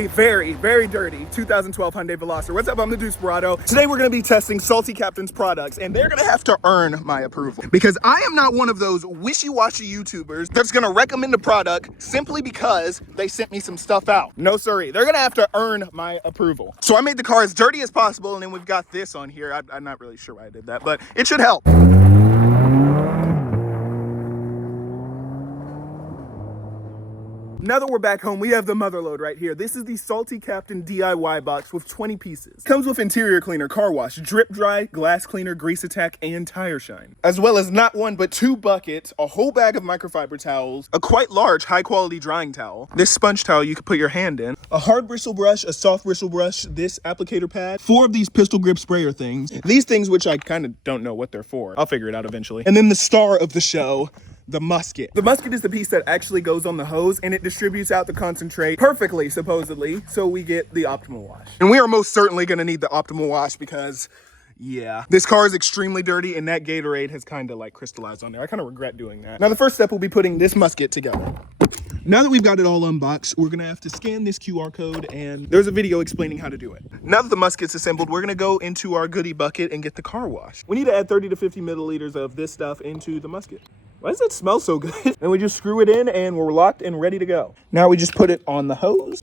a very, very dirty 2012 Hyundai Veloster. What's up? I'm the Desperado. Today we're gonna be testing Salty Captain's products, and they're gonna have to earn my approval because I am not one of those wishy-washy YouTubers that's gonna recommend a product simply because they sent me some stuff out. No siree, they're gonna have to earn my approval. So I made the car as dirty as possible, and then we've got this on here. I'm not really sure why I did that, but it should help. Now that we're back home, we have the motherload right here. This is the Salty Captain DIY box with 20 pieces. Comes with interior cleaner, car wash, drip dry, glass cleaner, grease attack, and tire shine. As well as not one, but 2 buckets, a whole bag of microfiber towels, a quite large, high quality drying towel, this sponge towel you could put your hand in, a hard bristle brush, a soft bristle brush, this applicator pad, 4 of these pistol grip sprayer things. These things, which I kind of don't know what they're for. I'll figure it out eventually. And then the star of the show, the musket. The musket is the piece that actually goes on the hose, and it distributes out the concentrate perfectly, supposedly, so we get the optimal wash. And we are most certainly gonna need the optimal wash because, yeah, this car is extremely dirty, and that Gatorade has kind of like crystallized on there. I kind of regret doing that. Now the first step will be putting this musket together. Now that we've got it all unboxed, we're gonna have to scan this QR code, and there's a video explaining how to do it. Now that the musket's assembled, we're gonna go into our goodie bucket and get the car wash. We need to add 30 to 50 milliliters of this stuff into the musket. Why does it smell so good? And we just screw it in and we're locked and ready to go. Now we just put it on the hose.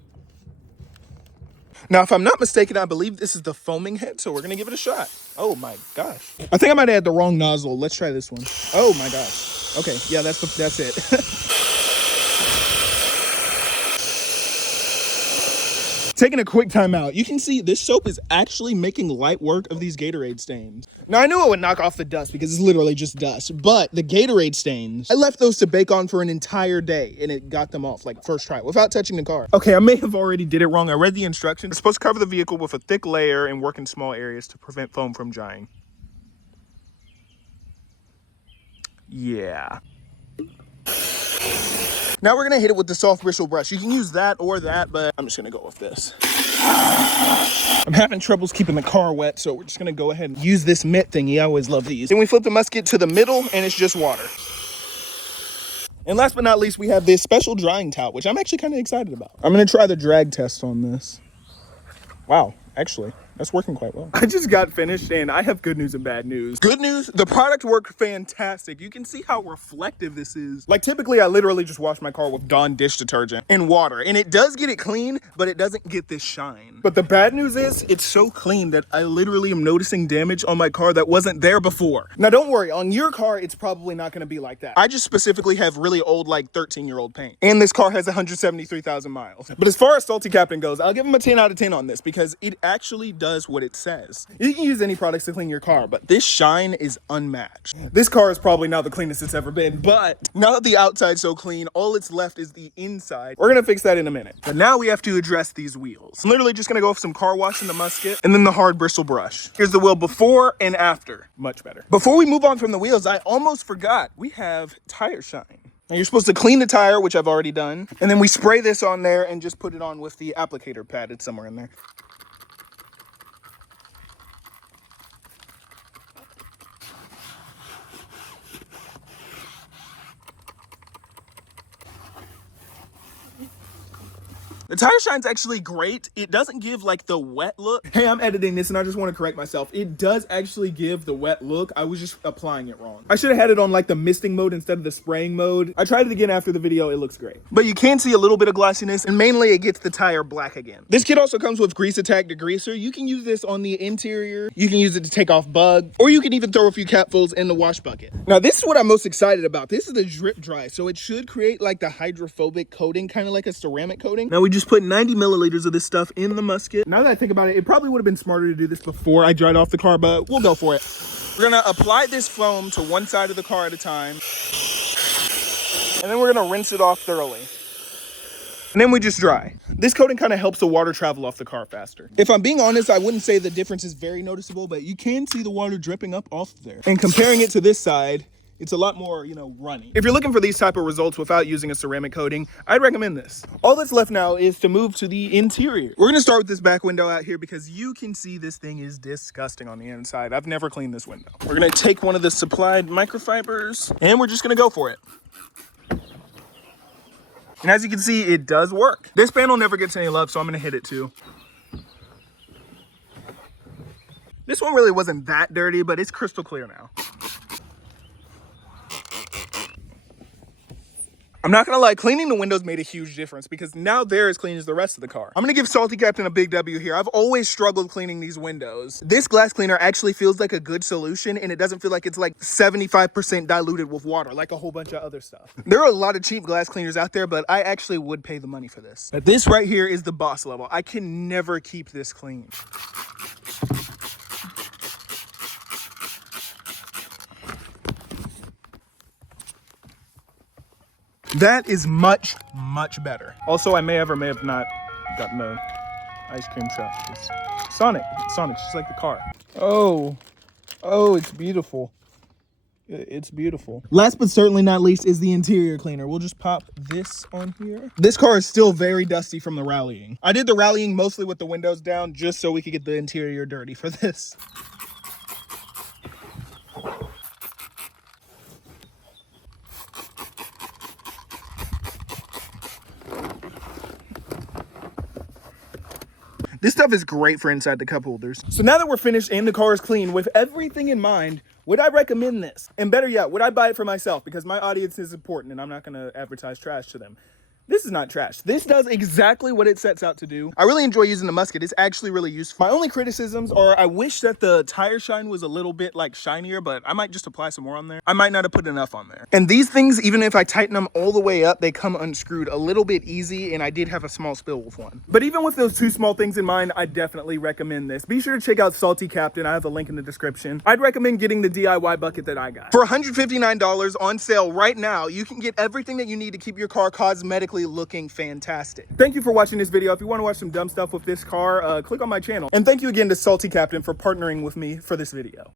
Now, if I'm not mistaken, I believe this is the foaming head, so we're gonna give it a shot. Oh my gosh. I think I might have had the wrong nozzle. Let's try this one. Oh my gosh. Okay, yeah, that's it. Taking a quick time out, you can see this soap is actually making light work of these Gatorade stains. Now, I knew it would knock off the dust because it's literally just dust, but the Gatorade stains, I left those to bake on for an entire day, and it got them off, like, first try, without touching the car. Okay, I may have already did it wrong. I read the instructions. It's supposed to cover the vehicle with a thick layer and work in small areas to prevent foam from drying. Yeah. Now we're gonna hit it with the soft bristle brush. You can use that or that, but I'm just gonna go with this. I'm having troubles keeping the car wet, so we're just gonna go ahead and use this mitt thingy. I always love these. Then we flip the musket to the middle, and it's just water. And last but not least, we have this special drying towel, which I'm actually kind of excited about. I'm gonna try the drag test on this. Wow, actually, that's working quite well. I just got finished, and I have good news and bad news. Good news, the product worked fantastic. You can see how reflective this is. Like, typically, I literally just wash my car with Dawn dish detergent and water, and it does get it clean, but it doesn't get this shine. But the bad news is, it's so clean that I literally am noticing damage on my car that wasn't there before. Now, don't worry, on your car, it's probably not gonna be like that. I just specifically have really old, like, 13-year-old paint. And this car has 173,000 miles. But as far as Salty Captain goes, I'll give him a 10 out of 10 on this because it actually does what it says. You can use any products to clean your car, but this shine is unmatched. This car is probably not the cleanest it's ever been, but now that the outside's so clean, all it's left is the inside. We're gonna fix that in a minute. But now we have to address these wheels. I'm literally just gonna go with some car wash in the musket and then the hard bristle brush. Here's the wheel before and after. Much better. Before we move on from the wheels, I almost forgot we have tire shine. Now you're supposed to clean the tire, which I've already done, and then we spray this on there and just put it on with the applicator pad. It's somewhere in there. The tire shine's actually great. It doesn't give like the wet look. Hey, I'm editing this and I just want to correct myself. It does actually give the wet look. I was just applying it wrong. I should have had it on like the misting mode instead of the spraying mode. I tried it again after the video. It looks great. But you can see a little bit of glossiness, and mainly it gets the tire black again. This kit also comes with Grease Attack degreaser. You can use this on the interior. You can use it to take off bug, or you can even throw a few capfuls in the wash bucket. Now this is what I'm most excited about. This is the drip dry. So it should create like the hydrophobic coating, kind of like a ceramic coating. Now we just put 90 milliliters of this stuff in the musket. Now that I think about it, it probably would have been smarter to do this before I dried off the car, but we'll go for it. We're gonna apply this foam to one side of the car at a time, and then we're gonna rinse it off thoroughly. And then we just dry. This coating kind of helps the water travel off the car faster. If I'm being honest, I wouldn't say the difference is very noticeable, but you can see the water dripping up off there. And comparing it to this side, it's a lot more, runny. If you're looking for these type of results without using a ceramic coating, I'd recommend this. All that's left now is to move to the interior. We're gonna start with this back window out here because you can see this thing is disgusting on the inside. I've never cleaned this window. We're gonna take one of the supplied microfibers and we're just gonna go for it. And as you can see, it does work. This panel never gets any love, so I'm gonna hit it too. This one really wasn't that dirty, but it's crystal clear now. I'm not gonna lie, cleaning the windows made a huge difference because now they're as clean as the rest of the car. I'm gonna give Salty Captain a big W here. I've always struggled cleaning these windows. This glass cleaner actually feels like a good solution, and it doesn't feel like it's like 75% diluted with water, like a whole bunch of other stuff. There are a lot of cheap glass cleaners out there, but I actually would pay the money for this. But this right here is the boss level. I can never keep this clean. That is much, much better. Also, I may have or may have not gotten the ice cream truck. It's Sonic, just like the car. Oh, it's beautiful. It's beautiful. Last but certainly not least is the interior cleaner. We'll just pop this on here. This car is still very dusty from the rallying. I did the rallying mostly with the windows down just so we could get the interior dirty for this. This stuff is great for inside the cup holders. So now that we're finished and the car is clean, with everything in mind, would I recommend this? And better yet, would I buy it for myself? Because my audience is important and I'm not gonna advertise trash to them. This is not trash. This does exactly what it sets out to do. I really enjoy using the Musket. It's actually really useful. My only criticisms are I wish that the tire shine was a little bit like shinier, but I might just apply some more on there. I might not have put enough on there. And these things, even if I tighten them all the way up, they come unscrewed a little bit easy, and I did have a small spill with one. But even with those two small things in mind, I definitely recommend this. Be sure to check out Salty Captain. I have a link in the description. I'd recommend getting the DIY bucket that I got. For $159 on sale right now, you can get everything that you need to keep your car cosmetically looking fantastic. Thank you for watching this video. If you want to watch some dumb stuff with this car, click on my channel. And thank you again to Salty Captain for partnering with me for this video.